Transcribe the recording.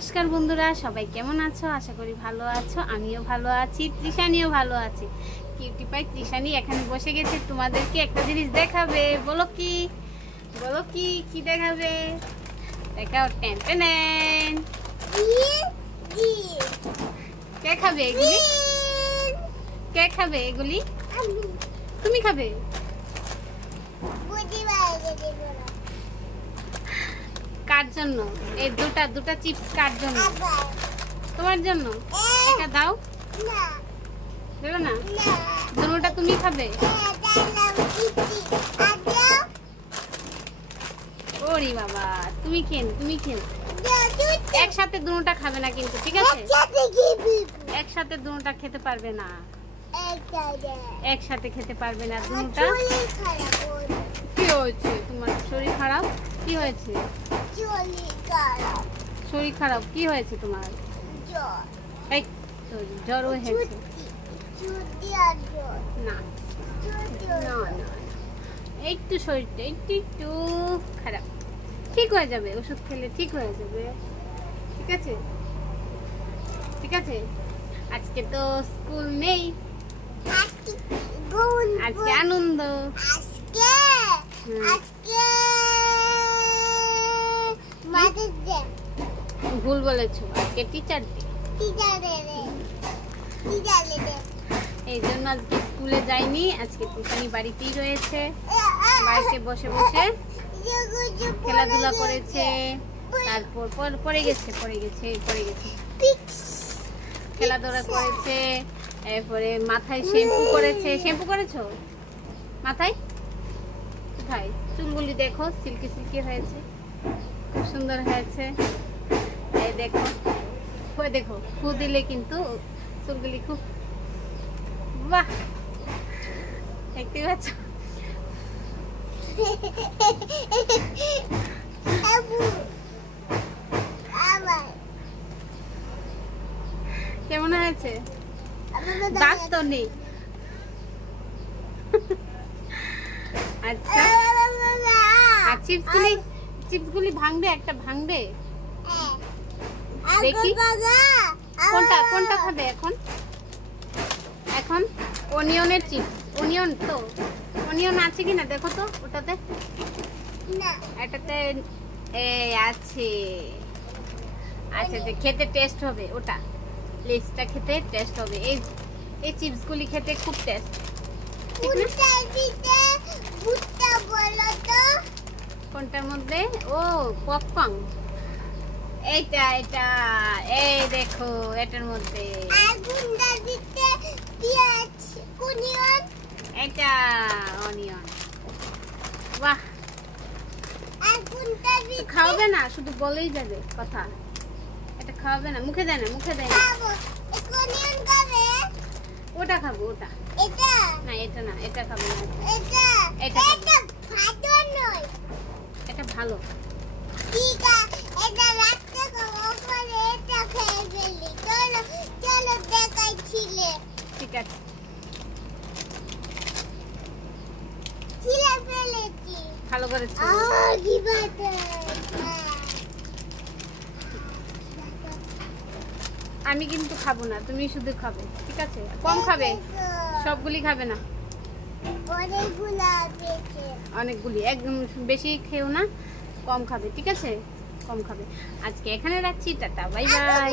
নমস্কার বন্ধুরা, সবাই কেমন আছো? আশা করি ভালো আছো। আমিও ভালো আছি, তৃষানিও ভালো আছে। কিউটি পাই তৃষানি এখানে বসে গেছে, তোমাদেরকে একটা জিনিস দেখাবে। বলো কি, বলো কি, কি দেখাবে? দেখাও। Ten ten. কে খাবে এগুলি? কে খাবে এগুলি? তুমি খাবে? কার জন্য? এই দুটা চিপস কার জন্য? তোমার জন্য। এটা দাও। দেবে না? দুটোটা তুমি খাবে? ওরে বাবা, তুমি খেন, তুমি খেন। একসাথে দুটোটা খাবে না কিন্তু, ঠিক আছে? একসাথে দুটোটা খেতে পারবে না, একসাথে খেতে পারবে না দুটোটা। কি হয়েছে তোমার? শরীর খারাপ? কি হয়েছে? শরীর খারাপ? কি হয়েছে তোমার? এই তো জ্বর হয়েছে না? না না, একটু শরীরটা একটু খারাপ, ঠিক হয়ে যাবে। ওষুধ খেলে ঠিক হয়ে যাবে, ঠিক আছে? ঠিক আছে। আজকে তো স্কুল নেই, আজকে আনন্দ। ভুল বলেছো, আজকে টিচার ডে। এই জন্য আজকে স্কুলে যাইনি, আজকে তৃষানি বাড়িতেই রয়েছে। বাড়িতে বসে বসে খেলাধুলা করেছে, তারপর পড়ে গেছে খেলাধুলা করেছে, এরপরে মাথায় শ্যাম্পু করেছে। শ্যাম্পু করেছো মাথায়? কোথায়? চুলগুলি দেখো, সিল্কি সিল্কি হয়েছে, খুব সুন্দর হয়েছে। এই দেখো, ওই দেখো, ফু দিলে কিন্তু চুলগুলি খুব বাহ, দেখতে পাচ্ছ? কেমন হয়েছে? দাগ তো নেই। আচ্ছা, আর চিপসগুলি ভাঙবে, একটা ভাঙবে। দেখি কোনটা খাবে এখন? এখন অনিয়নের চিপস। অনিয়ন তো, অনিয়ন আছে কিনা দেখো তো ওটাতে। এটাতে আছে। আচ্ছা, খেতে টেস্ট হবে ওটা, লেসটা খেতে টেস্ট হবে। এই চিপসগুলি খেতে খুব টেস্ট। কোনটার মধ্যে? ও পপকর্ন। এটা এই দেখো, এটার মধ্যে এটা অনিয়ন। বাহ, খাওয়াবে না, শুধু বলেই যাবে কথা। এটা খাওয়াবে না, মুখে দেয় না, মুখে দেয় না। ওটা খাবো, ওটা না, এটা না, এটা খাবো না, এটা এটা ভালো। ঠিক আছে, ভালো করেছি। আমি কিন্তু খাবো না, তুমি শুধু খাবে, ঠিক আছে? কম খাবে, সবগুলি খাবে না। অনেকগুলি, একদম বেশি খেও না, কম খাবে, ঠিক আছে? কম খাবে। আজকে এখানে রাখছি, টাটা, বাই বাই।